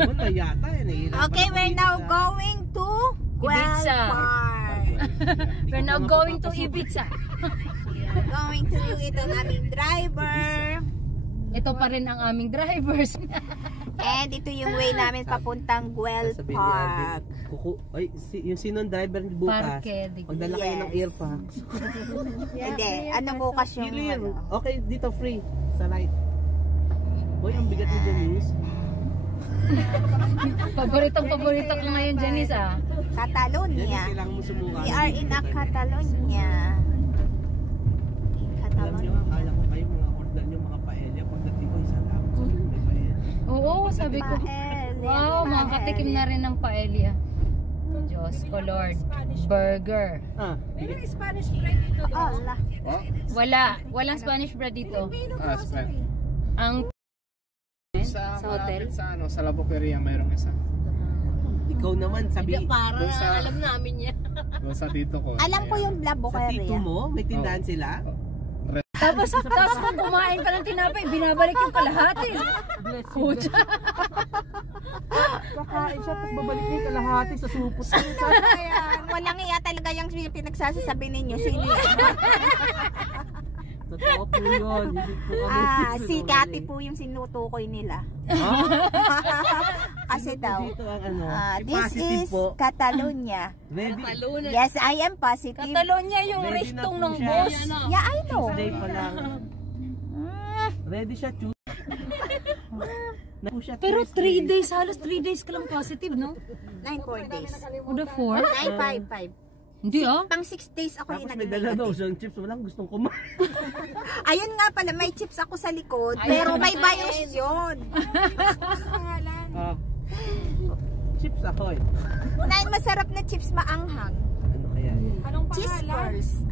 naman, may yata eh. Okay, we're now going to Ibiza. We're now going to Ibiza. We're going to ito ang aming driver. Ito pa rin ang aming drivers. And ito yung way namin papuntang Guel Park. Ay, yung sinong driver bukas? Magdala kayo ng earphones. Hindi, ano bukas yung Okay, dito free. Sa right. Uy, ang bigat ni Janice. Paborito ko ngayon, Janice ah. Catalonia. Janice, kailangan mo sumukan. We are in a Catalonia. Alam nyo, akala ko kayo mga order nyo, mga paella. Pagdating ko, isa lang. May paella. Oo, sabi ko. Wow, makakatikim na rin ng paella. Diyos ko Lord. Burger. May Spanish bread dito. Walang Spanish bread dito. Spanish. Ang sa hotel? Sa Laboqueria mayroong isa. Ikaw naman, sabi. alam namin yan. Doon sa tito ko. Alam ko yung Sa Laboqueria. tito mo, may tindahan sila? Tapos kung kumain ka ng tinapay, binabalik yung kalahati. Kucha. Kakain siya, tapos babalik niya yung kalahati sa supot. Walang iya talaga yung pinagsasasabi ninyo. Sino yun? Totoo po yun. Si Kati po yung sinutukoy nila. Kasi daw, this is Catalonia. Ready? Yes, I am positive. Catalonia yung restong ng boss. Yeah, I know. Tuesday pa lang. Ready siya, Pero 3 days, halos 3 days ka lang positive, no? 9 days. O the 4? 9, 5. Hindi Pang 6 days ako tapos yung may dala daw siyang chips, walang gustong kumain. Ayun nga pala, may chips ako sa likod, pero may virus yun. Chips ahoy. Unahin masarap na chips maanghang. Ano kaya yun? Cheese curls.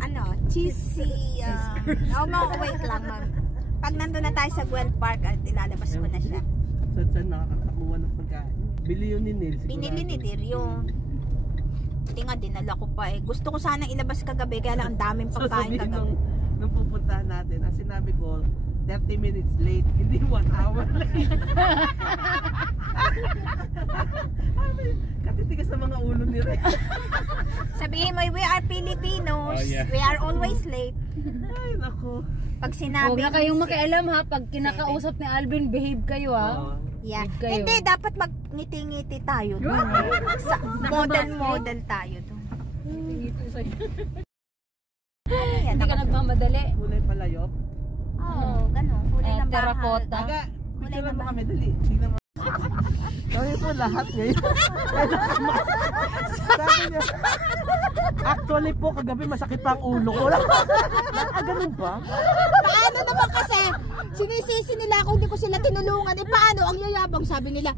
Cheesy. Wait lang, ma'am. Pag nandun na tayo sa Guel Park, at ilalabas ko na siya. Saan nakakakuha ng pagkain? Bili yun ni Nils. Binili ni Dirio. Hindi nga, dinala ko pa eh. Gusto ko sanang ilabas kagabi, kaya lang ang daming pagkain kagabi. Nung pupuntahan natin, ang sinabi ko, 30 minutes late, hindi 1 hour late. Katitigas sa mga ulo ni Ren. Sabihin mo, we are Filipinos. We are always late. Ay, naku. Pag sinabi... Huwag na kayong makialam ha. Pag kinakausap ni Alvin, behave kayo ha. Yeah. Hindi, dapat magngiti-ngiti tayo doon. Model tayo doon. Hindi ka nagmamadali. Kulay palayop. Oo, gano'n. Kulay ng terracotta. Picture mo kami, dali. Tingnan mo. Kami po lahat ngayon. Sabi niya, actually po, kagabi masakit pa ang ulo ko. Ganun ba? Paano naman kasi, sinisisi nila ako, hindi ko sila tinulungan. Paano? Ang yayabang, sabi nila,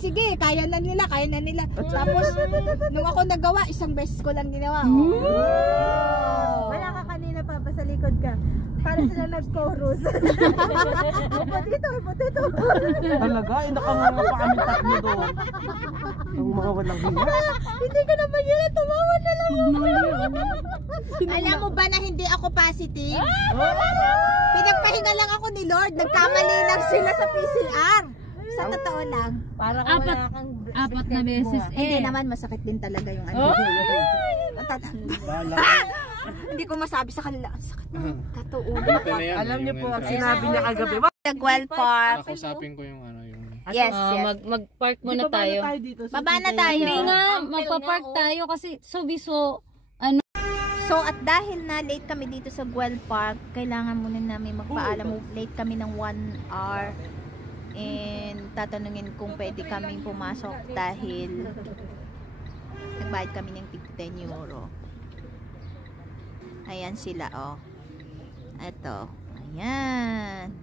sige, kaya na nila. Tapos, nung ako nagawa, isang beses ko lang ginawa. Wala ka kanina pa, sa likod ka. Para sila nag-chorus. Upo dito. Talaga? Nakanganga pa kami tatlo doon. Ang mga walang hiya. Hindi ka naman yun, tumawa na lang ako. Alam mo ba na hindi ako positive? Pinagpahinga lang ako ni Lord. Nagkamali lang sila sa PCR. Sa totoo lang. Parang apat na beses Hindi naman, masakit din talaga yung ano. Hindi ko masabi sa kanila. Ang sakit ng katuunan. Alam niyo po, ang sinabi niya kagabi. Sa Guel Park. Kakusapin ko yung Yes. Mag-park muna tayo. Baba na tayo. Hindi nga, magpa-park tayo kasi subiso. So at dahil na late kami dito sa Guel Park, kailangan muna namin magpaalam. Late kami ng 1 hour. And tatanungin kung pwede kaming pumasok dahil nagbayad kami ng €10. Ayan sila, oh. Ito. Ayan.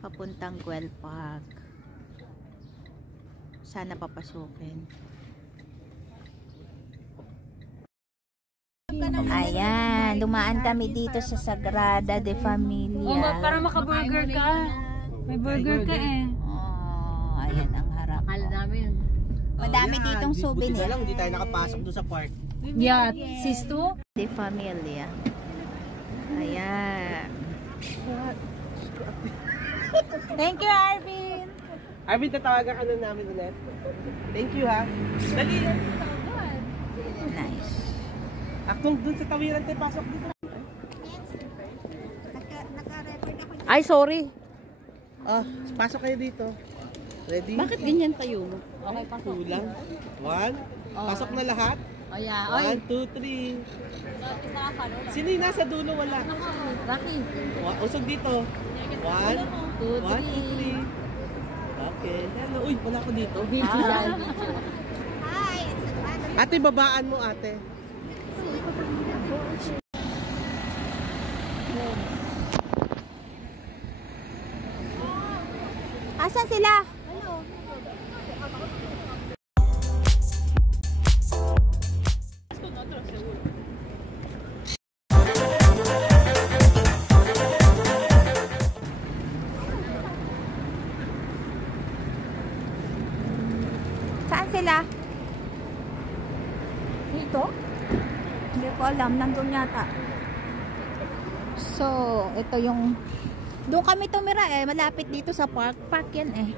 Papuntang Guel Park. Sana papasukin. Ayan. Dumaan kami dito sa Sagrada de Familia. Para maka-burger ka. May burger ka eh. Oh, ayan ang harap. Akala namin. Madami ditong souvenir. Hindi tayo nakapasok doon sa park. Yeah, sisto. De Familia. Ayan. Thank you, Arvin. Arvin, tatawagan ka na namin ulit. Thank you ha. Dali. Nice. Aktong dun sa tawiran tayo, pasok dito. Ay, sorry. Oh, pasok kayo dito. Ready? Bakit ganyan tayo mo? Okay, pasok. Kulang. 1. Pasok na lahat. Oh, yeah. 1, 2, 3. Sino yung nasa dulo? Wala. Rocky. Usog dito. 1, 2, 3. Okay. Hello. Uy, wala ko dito. Ate, babaan mo ate. Asan sila? Saan sila? Dito? Hindi ko alam. Nandun yata. So, ito yung... Doon kami tumira eh. Malapit dito sa park. Park yan eh.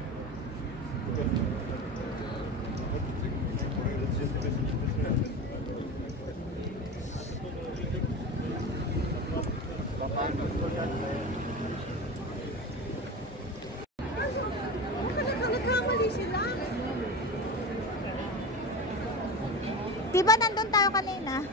Diba nandun tayo kanina?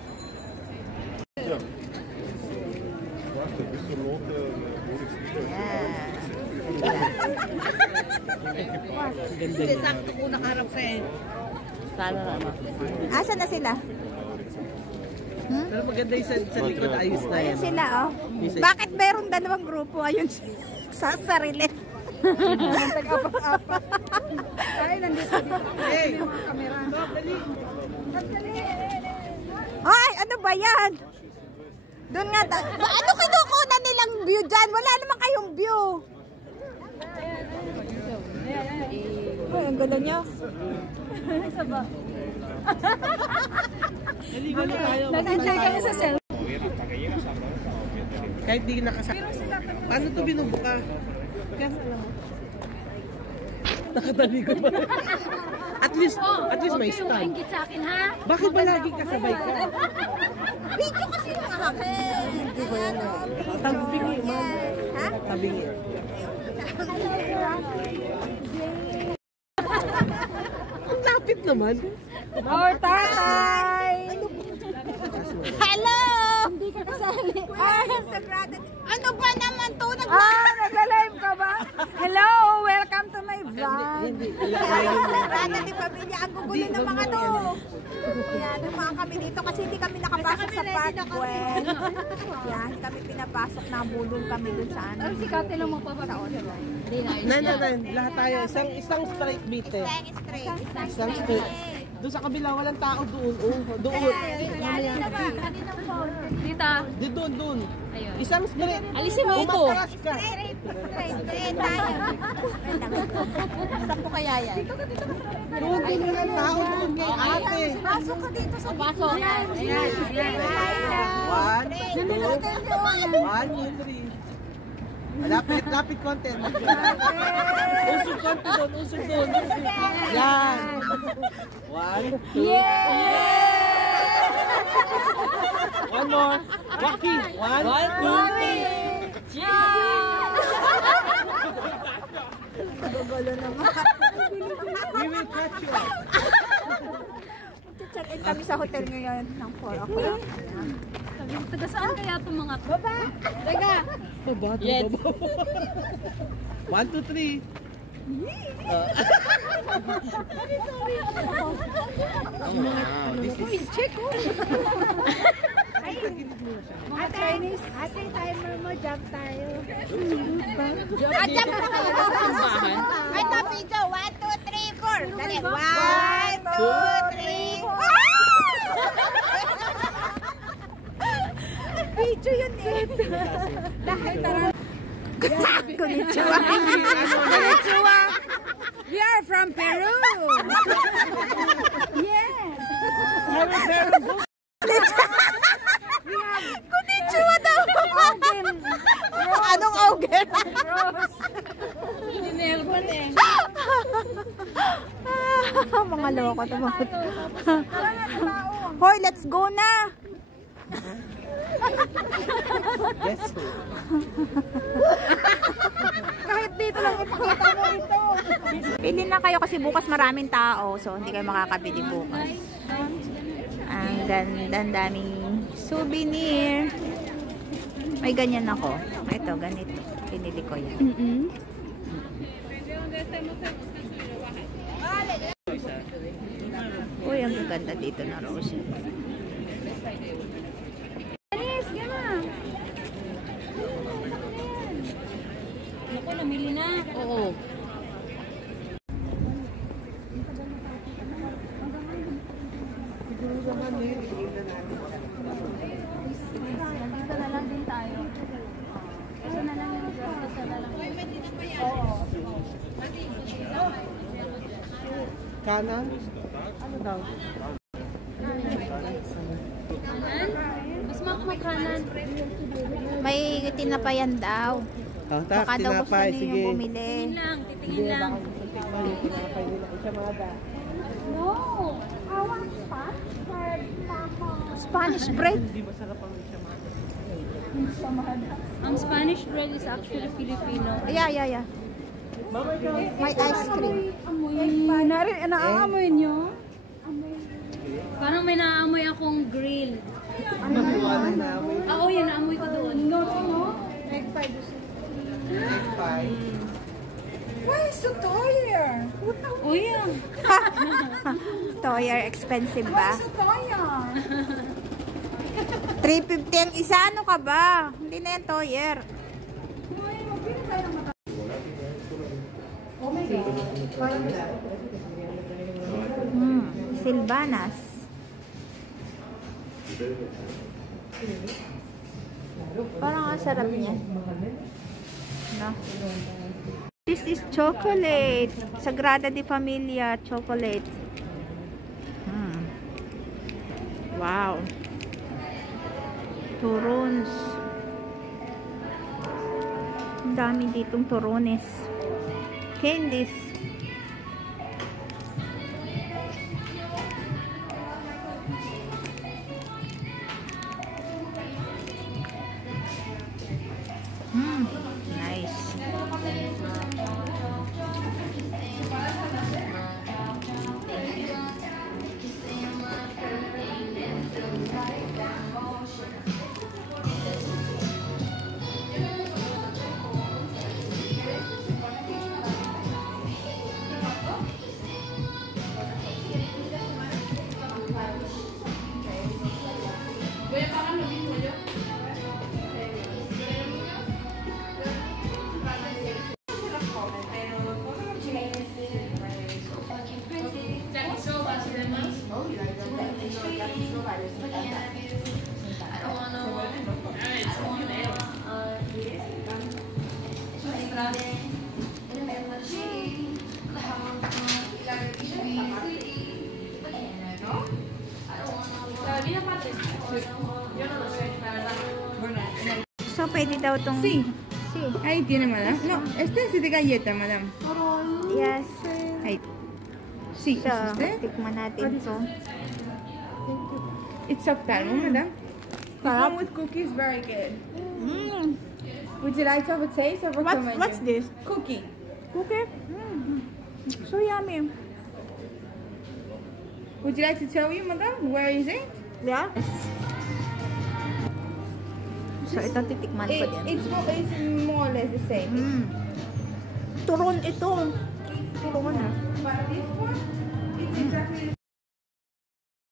Sakto ko nakarap sa eh. Sana naman. Asan na sila? Pero maganda yung sa likod, ayos na yan. Ayun sila oh. Bakit merong dalawang grupo? Ayun sa sarili. Tag-apat-apat. Ay, nandito dito. Hey! Ay, ano ba yan? Doon nga, ano kinukunan nilang view dyan? Wala naman kayong view. Ay, ang gala niya. Saba. Naligo na tayo. Nag-enjoy kami sa cell. Kahit di nakasakit. Paano ito binubuka? Kasi alam mo. Nakataligo ba? At least may stand. Ingit sa akin, ha? Bakit ba lagi kasabay ka? Video kasi yung akin. Tabingi, ma'am. Ha? Tabingi. Ang lapit naman. Or tatay! Hello! Hindi ka kasali. Ano ba naman to? Nagla-live ka ba? Hello! Welcome to my vlog. Hindi. Sagrada di pamilya. Ang gugulo ng mga to. Yan, naman kami dito kasi hindi kami nakapasok sa parkway. Yan, hindi kami pinapasok. Nabulong kami dun sa ano. Si Kate lang magpapasok. Hindi na. Nan. Lahat tayo. Isang straight beat eh. Isang straight. Doon sa kabila, walang tao doon. Doon. Dita. Doon. Ayun. Isang straight. Alisin mo ito. Umatras ka. Straight tayo. Saan po kaya yan? Doon walang tao doon kay ate. Pasok ka dito sa Pasok. Ayan. 1, 2, 3. Lapit konti. Usog konti doon. Yan. 1, 2. One more. Rocky. 1, 2, 3. gugulo naman. We will catch you up. Check-in kami sa hotel ngayon ng 4 o'clock. Taga saan kaya itong mga to? Baba! Teka! Baba. 1, 2, 3. Ate, timer mo, jump tayo. Jump na kayo. Ay, tapi, Joe. 1, 2, 3, 4. Dali. 1, 2, 3. Video yun eh. Dahil tara. Konnichiwa. Konnichiwa. We are from Peru. Yes. Konnichiwa daw. Anong augen? Rose. Hindi na eh. Mga loko to mga. Hoy, let's go na. Yes. Kahit dito lang ipakita mo ito. Pili na kayo kasi bukas maraming tao. So, hindi kayo makakabili bukas. Ang ganda, daming souvenir. May ganyan ako. Ito, ganito. Pinili ko yan. Uy, ang ganda dito na rose. Anis, gano'n. Ako, namili na. Oo. Dito na lang din tayo. Isa na lang yung dress. Isa na lang. Kanan? Ano daw? Kanan? Mas makakanan. May tinapayan daw. Tak, Baka daw gusto tinapay. niyo Sige. yung bumili. Titingin lang. Titingin lang. Tikman yung tinapay nila. Isamada. Spanish bread. Hindi masarap ang isamada. Ang Spanish bread is actually Filipino. Yeah. May ice cream. Naaamoy nyo? Parang may naaamoy akong grill. Maliwanag na amoy. Oo, yan. Naamoy ko doon. Egg pie. Why is so tired? Oh, yeah. Toyer, expensive ba? So tired. 350 ang isa. Ano ka ba? Hindi na yan Toyer. Silvanas. Parang ang sarap niya. No? This is chocolate. Sagrada de Familia chocolate. Wow. Turons. Ang dami ditong turones. Candies. Nice. So, pwede daw tong... Sí. Sí. Ahí tiene, madame. No, este es de galleta, madame. Yes. Ahí. Sí, So, ¿es usted? tikman natin to. It's ophthalmo, madame. This Sarap. one with cookies, very good. Mm. Would you like to have a taste or recommend What's you? this? Cookie. Cookie? So yummy. Would you like to tell you, madame, where is it? Yeah? So, ito titikman ko din. It's more or less the same. Turon ito. Turon. But this one, it's exactly